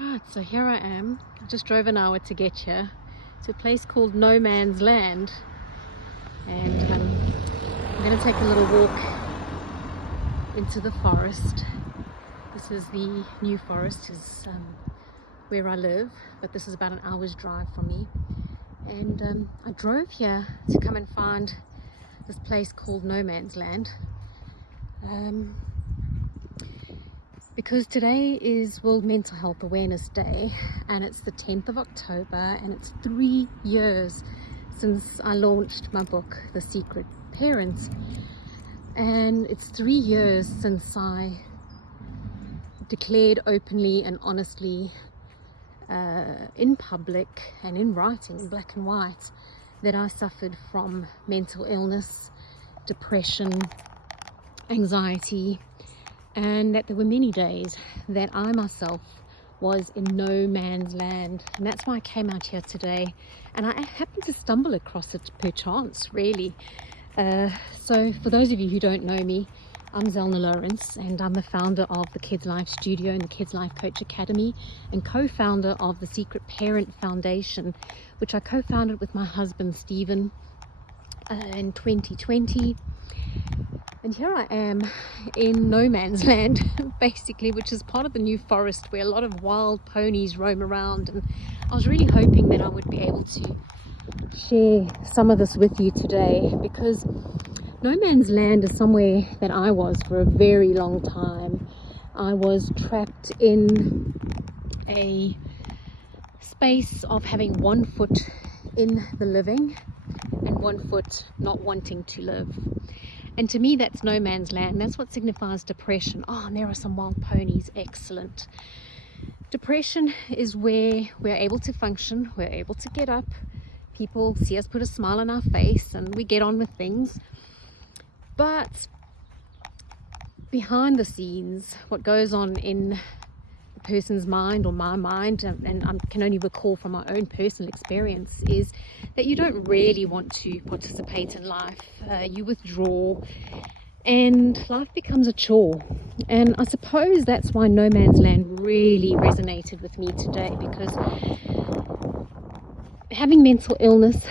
Right, so here I am. I just drove an hour to get here to a place called Nomansland, and I'm going to take a little walk into the forest. This is the New Forest, is where I live, but this is about an hour's drive from me. And I drove here to come and find this place called Nomansland. Because today is World Mental Health Awareness Day, and it's the 10th of October, and it's 3 years since I launched my book, The Secret Parent. And it's 3 years since I declared openly and honestly in public and in writing, in black and white, that I suffered from mental illness, depression, anxiety, and that there were many days that I myself was in no man's land. And that's why I came out here today, and I happened to stumble across it per chance, really. So for those of you who don't know me, I'm Zelna, and I'm the founder of the Kids Life Studio and the Kids Life Coach Academy, and co-founder of the Secret Parent Foundation, which I co-founded with my husband Stephen in 2020. And here I am in no man's land, basically, which is part of the New Forest where a lot of wild ponies roam around. And I was really hoping that I would be able to share some of this with you today, because no man's land is somewhere that I was for a very long time. I was trapped in a space of having 1 foot in the living and 1 foot not wanting to live. And to me, that's no man's land. That's what signifies depression. Oh, and there are some wild ponies. Excellent. Depression is where we're able to function. We're able to get up. People see us put a smile on our face and we get on with things. But behind the scenes, what goes on in a person's mind or my mind, and I can only recall from my own personal experience, is that you don't really want to participate in life. You withdraw and life becomes a chore. And I suppose that's why no man's land really resonated with me today, because having mental illness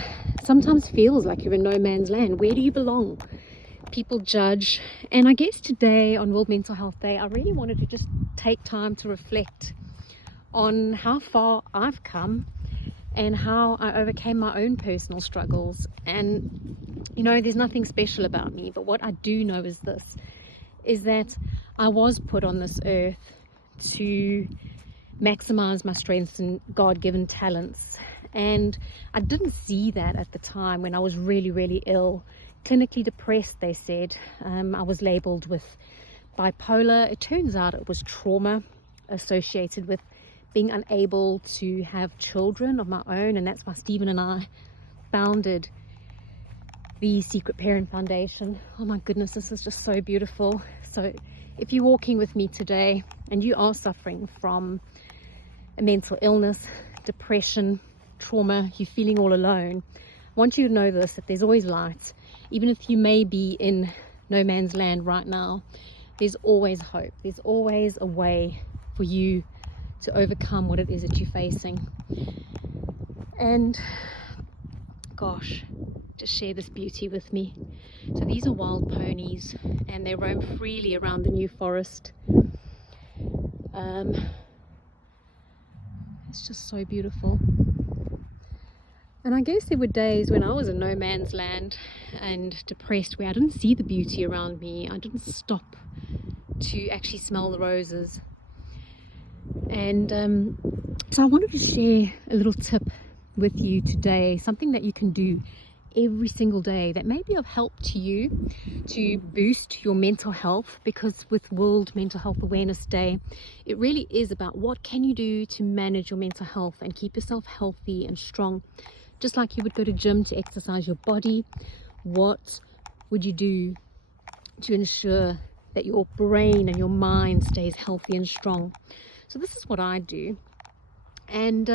sometimes feels like you're in no man's land. Where do you belong? People judge. And I guess today, on World Mental Health Day, I really wanted to just take time to reflect on how far I've come and how I overcame my own personal struggles. And you know, there's nothing special about me, but what I do know is this, is that I was put on this earth to maximize my strengths and God-given talents. And I didn't see that at the time when I was really, really ill. Clinically depressed, they said. I was labeled with bipolar. It turns out it was trauma associated with being unable to have children of my own, and that's why Stephen and I founded the Secret Parent Foundation. Oh my goodness, this is just so beautiful. So if you're walking with me today and you are suffering from a mental illness, depression, trauma, you're feeling all alone, I want you to know this, that there's always light. Even if you may be in no man's land right now, there's always hope. There's always a way for you to overcome what it is that you're facing. And gosh, just share this beauty with me. So these are wild ponies, and they roam freely around the New Forest. It's just so beautiful. And I guess there were days when I was in no man's land and depressed, where I didn't see the beauty around me. I didn't stop to actually smell the roses. And so I wanted to share a little tip with you today, something that you can do every single day that may be of help to you to boost your mental health. Because with World Mental Health Awareness Day, it really is about what can you do to manage your mental health and keep yourself healthy and strong. Just like you would go to gym to exercise your body, what would you do to ensure that your brain and your mind stays healthy and strong? So this is what I do. And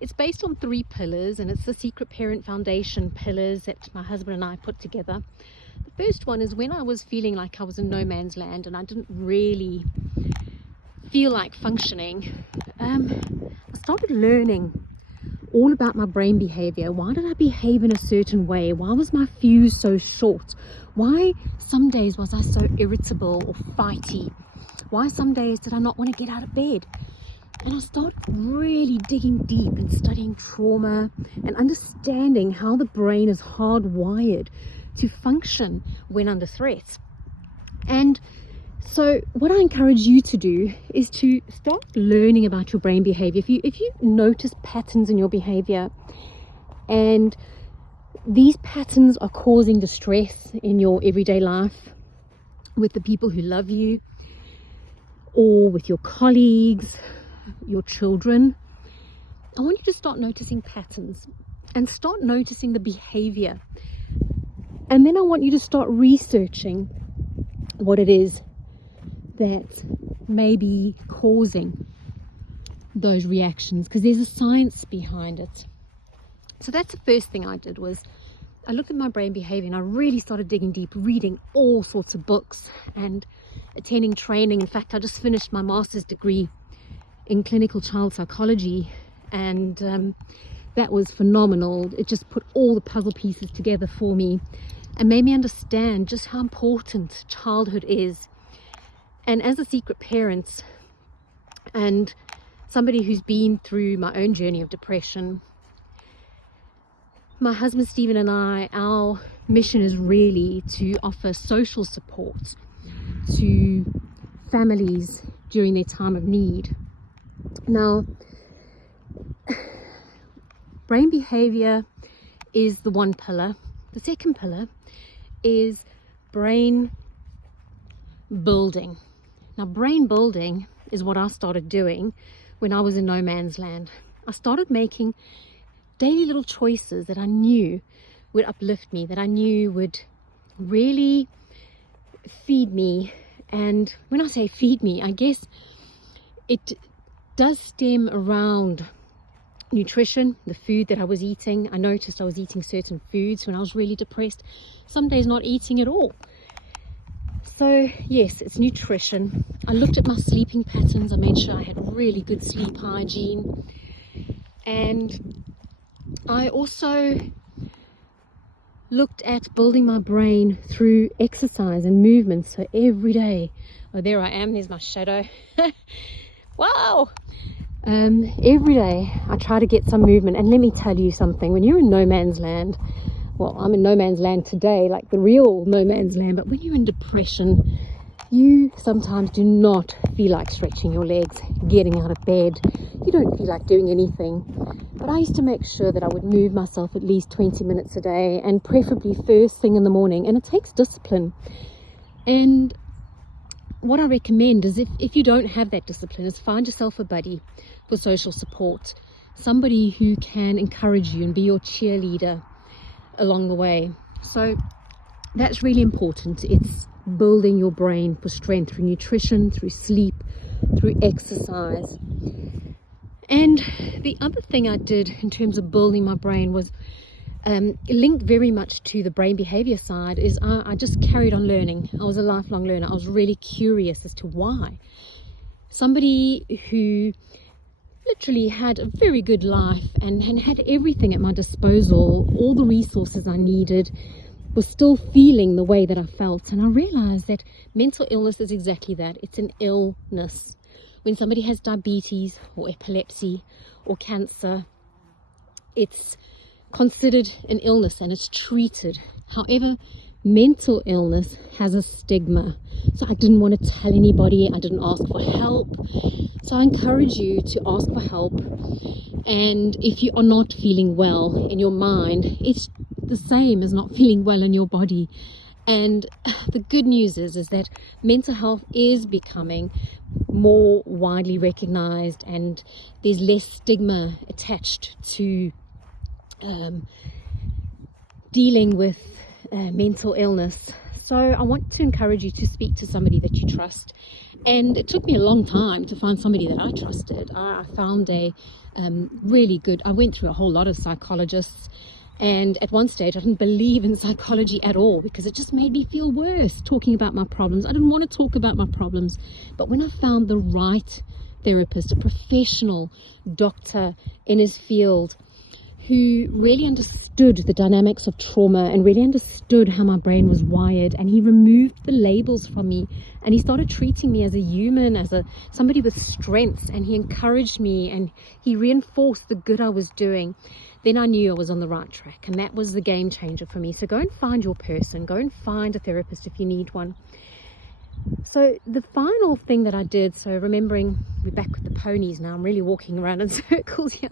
it's based on 3 pillars, and it's the Secret Parent Foundation pillars that my husband and I put together. The first one is when I was feeling like I was in no man's land and I didn't really feel like functioning, I started learning all about my brain behavior. Why did I behave in a certain way? Why was my fuse so short? Why some days was I so irritable or fighty? Why some days did I not want to get out of bed? And I started really digging deep and studying trauma and understanding how the brain is hardwired to function when under threat. And so what I encourage you to do is to start learning about your brain behavior. If you notice patterns in your behavior and these patterns are causing distress in your everyday life with the people who love you or with your colleagues, your children, I want you to start noticing patterns and start noticing the behavior. And then I want you to start researching what it is that may be causing those reactions, because there's a science behind it. So that's the first thing I did, was I looked at my brain behavior and I really started digging deep, reading all sorts of books and attending training. In fact, I just finished my master's degree in clinical child psychology, and that was phenomenal. It just put all the puzzle pieces together for me and made me understand just how important childhood is. And as a secret parent and somebody who's been through my own journey of depression, my husband Stephen and I, our mission is really to offer social support to families during their time of need. Now, brain behavior is the one pillar. The second pillar is brain building. Now, brain building is what I started doing when I was in Nomansland. I started making daily little choices that I knew would uplift me, that I knew would really feed me. And when I say feed me, I guess it does stem around nutrition, the food that I was eating. I noticed I was eating certain foods when I was really depressed, some days not eating at all. So yes, it's nutrition. I looked at my sleeping patterns. I made sure I had really good sleep hygiene. And I also looked at building my brain through exercise and movement. So every day, oh, there I am, there's my shadow. Wow. Every day I try to get some movement. And let me tell you something, when you're in no man's land, well, I'm in no man's land today, like the real no man's land, but when you're in depression, you sometimes do not feel like stretching your legs, getting out of bed. You don't feel like doing anything. But I used to make sure that I would move myself at least 20 minutes a day, and preferably first thing in the morning. And it takes discipline. And what I recommend is if you don't have that discipline, is find yourself a buddy for social support, somebody who can encourage you and be your cheerleader along the way. So that's really important. It's building your brain for strength through nutrition, through sleep, through exercise. And the other thing I did in terms of building my brain was linked very much to the brain behavior side, is I just carried on learning. I was a lifelong learner. I was really curious as to why somebody who literally had a very good life and had everything at my disposal, all the resources I needed, was still feeling the way that I felt. And I realized that mental illness is exactly that. It's an illness. When somebody has diabetes or epilepsy or cancer, it's considered an illness and it's treated. However, mental illness has a stigma. So I didn't want to tell anybody. I didn't ask for help. So I encourage you to ask for help. And if you are not feeling well in your mind, it's the same as not feeling well in your body. And the good news is that mental health is becoming more widely recognized, and there's less stigma attached to dealing with mental illness. So I want to encourage you to speak to somebody that you trust. And it took me a long time to find somebody that I trusted. I found a really good, I went through a whole lot of psychologists, And at one stage, I didn't believe in psychology at all because it just made me feel worse talking about my problems. I didn't want to talk about my problems. But when I found the right therapist, a professional doctor in his field who really understood the dynamics of trauma and really understood how my brain was wired, and he removed the labels from me and he started treating me as a human, as somebody with strengths, and he encouraged me and he reinforced the good I was doing, then I knew I was on the right track. And that was the game changer for me. So go and find your person, go and find a therapist if you need one. So the final thing that I did, so remembering, we're back with the ponies now, I'm really walking around in circles here.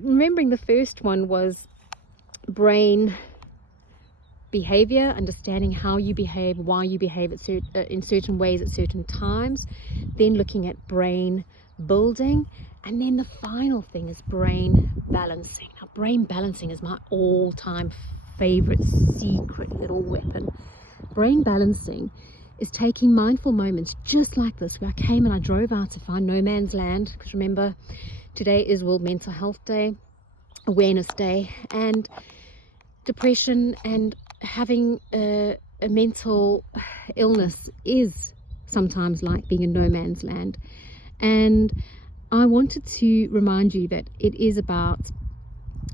Remembering the first one was brain behavior, understanding how you behave, why you behave in certain ways at certain times, then looking at brain building, and then the final thing is brain balancing. Now, brain balancing is my all-time favorite secret little weapon. Brain balancing is taking mindful moments just like this, where I came and I drove out to find Nomansland, because remember, today is World Mental Health Day, Awareness Day, and depression and having a mental illness is sometimes like being in no man's land. And I wanted to remind you that it is about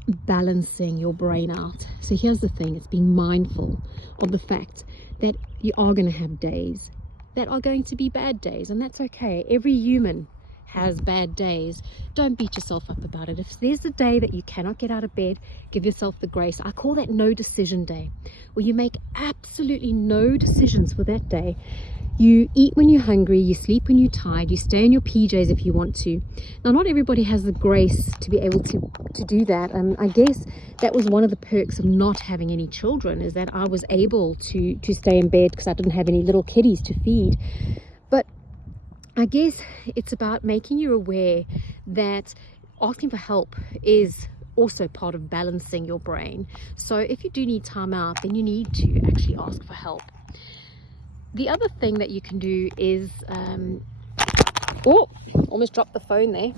balancing your brain out. So here's the thing, it's being mindful of the fact that you are going to have days that are going to be bad days, and that's okay. Every human has bad days. Don't beat yourself up about it. If there's a day that you cannot get out of bed, give yourself the grace. I call that no decision day, where you make absolutely no decisions for that day. You eat when you're hungry, you sleep when you're tired, you stay in your PJs if you want to. Now, not everybody has the grace to be able to do that. I guess that was one of the perks of not having any children, is that I was able to stay in bed because I didn't have any little kiddies to feed. But I guess it's about making you aware that asking for help is also part of balancing your brain. So if you do need time out, then you need to actually ask for help. The other thing that you can do is, almost dropped the phone there.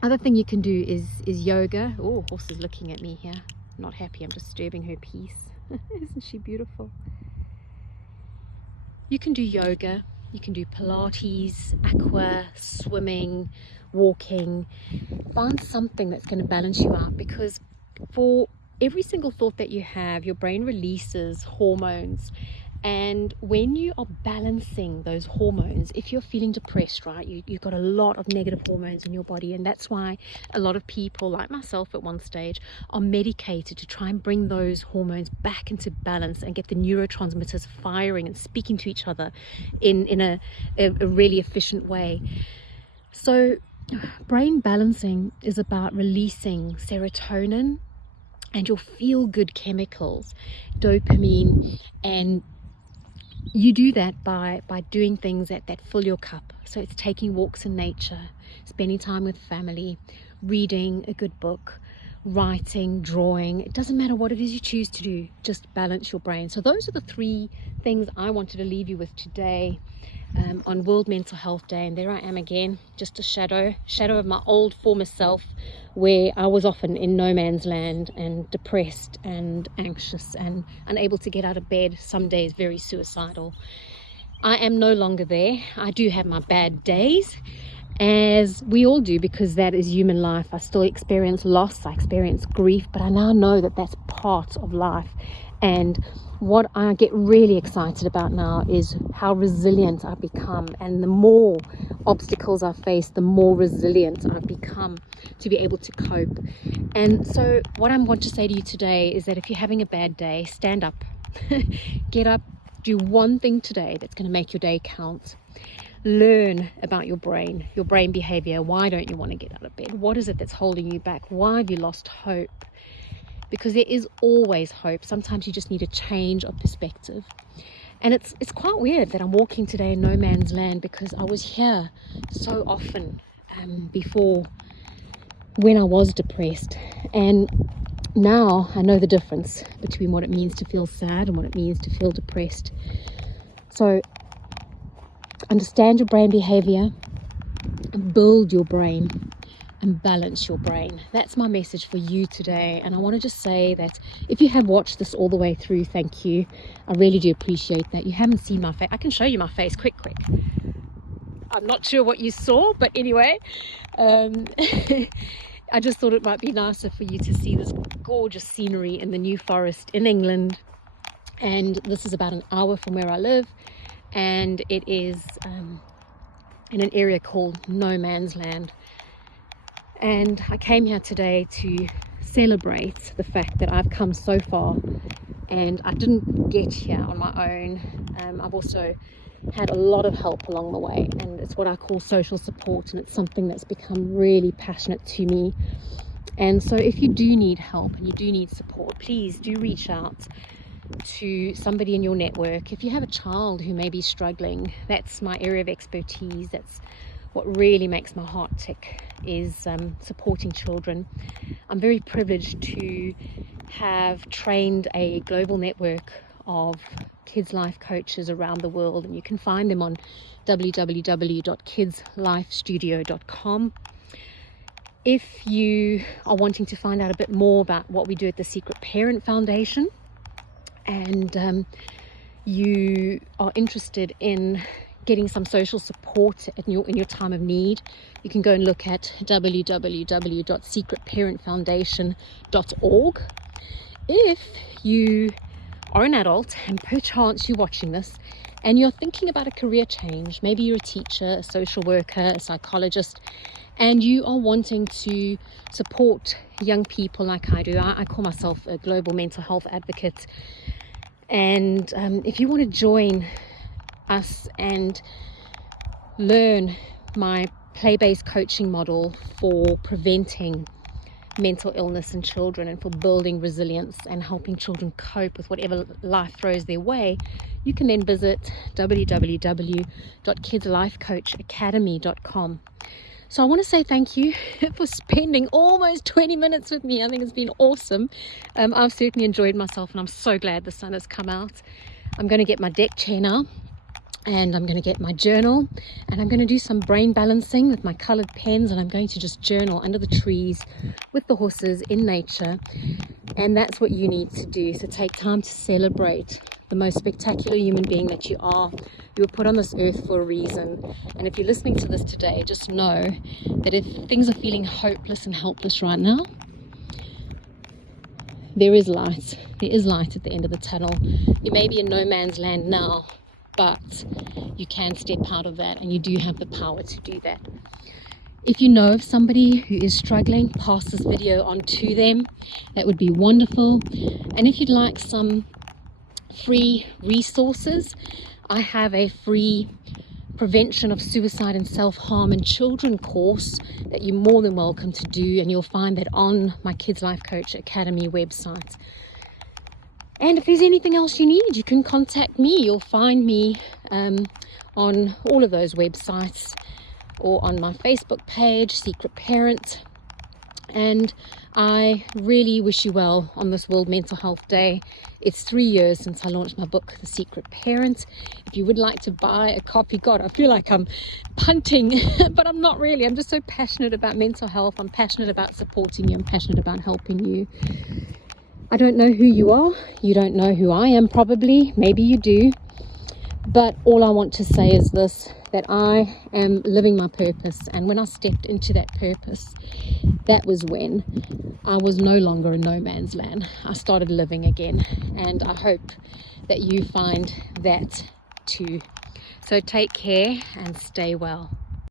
Other thing you can do is yoga. Oh, horse is looking at me here. Not happy, I'm disturbing her peace. Isn't she beautiful? You can do yoga, you can do Pilates, aqua, swimming, walking. Find something that's going to balance you out, because for every single thought that you have, your brain releases hormones. And when you are balancing those hormones, if you're feeling depressed, right, you've got a lot of negative hormones in your body. And that's why a lot of people, like myself at one stage, are medicated to try and bring those hormones back into balance and get the neurotransmitters firing and speaking to each other in a really efficient way. So brain balancing is about releasing serotonin and your feel-good chemicals, dopamine, and you do that by doing things that fill your cup. So it's taking walks in nature, spending time with family, reading a good book, writing, drawing. It doesn't matter what it is you choose to do, just balance your brain. So those are the 3 things I wanted to leave you with today on World Mental Health Day. And there I am again, just a shadow of my old former self, where I was often in no man's land and depressed and anxious and unable to get out of bed, some days very suicidal. I am no longer there. I do have my bad days, as we all do, because that is human life. I still experience loss, I experience grief, but I now know that that's part of life. And what I get really excited about now is how resilient I've become, and the more obstacles I face, the more resilient I've become to be able to cope. And so what I want to say to you today is that if you're having a bad day, stand up, get up, do one thing today that's going to make your day count. Learn about your brain behavior. Why don't you want to get out of bed? What is it that's holding you back? Why have you lost hope? Because there is always hope. Sometimes you just need a change of perspective. And it's quite weird that I'm walking today in no man's land, because I was here so often before, when I was depressed. And now I know the difference between what it means to feel sad and what it means to feel depressed. So understand your brain behavior and build your brain. and balance your brain. That's my message for you today. And I want to just say that if you have watched this all the way through, thank you. I really do appreciate that. You haven't seen my face. I can show you my face quick. I'm not sure what you saw, but anyway, I just thought it might be nicer for you to see this gorgeous scenery in the New Forest in England. And this is about an hour from where I live, and it is in an area called Nomansland. And I came here today to celebrate the fact that I've come so far, and I didn't get here on my own. I've also had a lot of help along the way, and it's what I call social support, and it's something that's become really passionate to me. And so if you do need help and you do need support, please do reach out to somebody in your network. If you have a child who may be struggling, that's my area of expertise. That's what really makes my heart tick, is supporting children. I'm very privileged to have trained a global network of kids life coaches around the world, and you can find them on www.kidslifestudio.com. If you are wanting to find out a bit more about what we do at the Secret Parent Foundation, and you are interested in getting some social support in your time of need, you can go and look at www.secretparentfoundation.org. If you are an adult and perchance you're watching this and you're thinking about a career change, maybe you're a teacher, a social worker, a psychologist, and you are wanting to support young people like I do. I call myself a global mental health advocate. And if you want to join us and learn my play-based coaching model for preventing mental illness in children and for building resilience and helping children cope with whatever life throws their way, you can then visit www.kidslifecoachacademy.com. So I want to say thank you for spending almost 20 minutes with me. I think it's been awesome. I've certainly enjoyed myself, and I'm so glad the sun has come out. I'm going to get my deck chair now, and I'm going to get my journal, and I'm going to do some brain balancing with my colored pens, and I'm going to just journal under the trees with the horses in nature. And that's what you need to do. So take time to celebrate the most spectacular human being that you are. You were put on this earth for a reason. And if you're listening to this today, just know that if things are feeling hopeless and helpless right now, there is light. There is light at the end of the tunnel. You may be in no man's land now, but you can step out of that, and you do have the power to do that. If you know of somebody who is struggling, pass this video on to them. That would be wonderful. And if you'd like some free resources, I have a free prevention of suicide and self-harm in children course that you're more than welcome to do, and you'll find that on my Kids Life Coach Academy website. And if there's anything else you need, you can contact me. You'll find me on all of those websites, or on my Facebook page, Secret Parent. And I really wish you well on this World Mental Health Day. It's 3 years since I launched my book, The Secret Parent. If you would like to buy a copy, God, I feel like I'm punting, but I'm not really. I'm just so passionate about mental health. I'm passionate about supporting you. I'm passionate about helping you. I don't know who you are. You don't know who I am, probably. Maybe you do. But all I want to say is this, that I am living my purpose. And when I stepped into that purpose, that was when I was no longer in no man's land. I started living again. And I hope that you find that too. So take care and stay well.